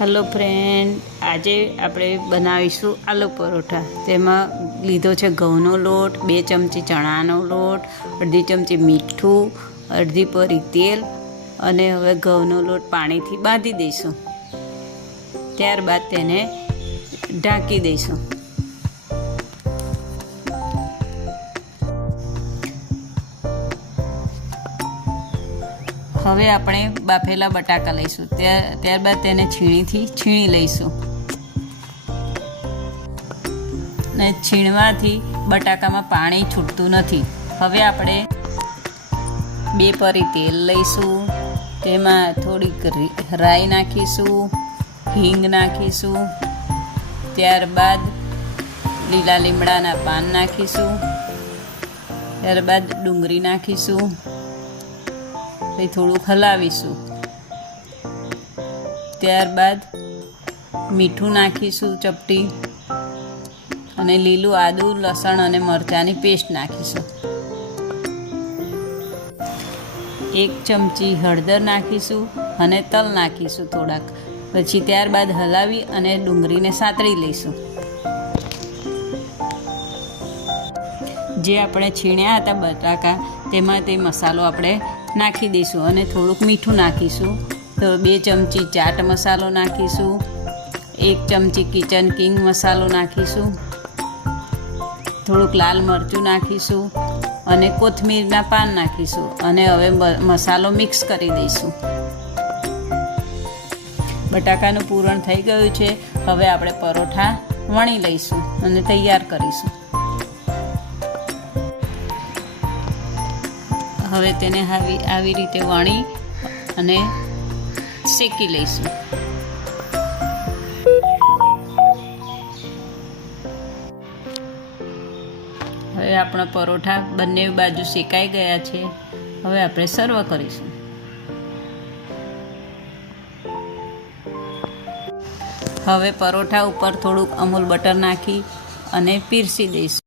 Hello friend, आजे આપણે બનાવીશું આલુ પરોઠા। તેમાં લીધો છે ઘઉંનો લોટ, 2 ચમચી ચણાનો લોટ, અડધી ચમચી મીઠું, અડધી પરી તેલ અને હવે ઘઉંનો લોટ પાણીથી બાંધી દઈશું। ત્યારબાદ તેને ઢાંકી દઈશું। હવે આપણે બાફેલા બટાકા લઈશું। ત્યારબાદ તેને છીણીથી છીણી લઈશું ને છીણવાથી બટાકામાં પાણી છૂટતું નથી। હવે આપણે 2 પરી તેલ લઈશું, તેમાં થોડીક રાઈ નાખીશું, હિંગ નાખીશું, ત્યારબાદ લીલા લીમડાના પાન નાખીશું, ત્યારબાદ ડુંગળી નાખીશું, થોડુંક હલાવીશું, ત્યારબાદ મીઠું નાખીશું ચપટી અને લીલું આદું, લસણ અને મરચાંની પેસ્ટ નાખીશું। 1 ચમચી હળદર નાખીશું અને તલ નાખીશું થોડાક। પછી ત્યારબાદ હલાવી અને ડુંગળીને સાતળી લઈશું। જે આપણે છીણ્યા હતા બટાકા તેમાં તે મસાલો આપણે નાખી દઈશું અને થોડુંક મીઠું નાખીશું। તો 2 ચમચી ચાટ મસાલો નાખીશું, 1 ચમચી કિચન કિંગ મસાલો નાખીશું, થોડુંક લાલ મરચું નાખીશું અને કોથમીરના પાન નાખીશું અને હવે મસાલો મિક્સ કરી દઈશું। બટાકાનું પૂરણ થઈ ગયું છે। હવે આપણે પરોઠા વણી લઈશું અને તૈયાર કરીશું। હવે તેને આવી રીતે વણી અને શેકી લઈશું। હવે આપણા પરોઠા બંને બાજુ શેકાઈ ગયા છે। હવે આપણે સર્વ કરીશું। હવે પરોઠા ઉપર થોડુંક અમૂલ બટર નાખી અને પીરસી દઈશું।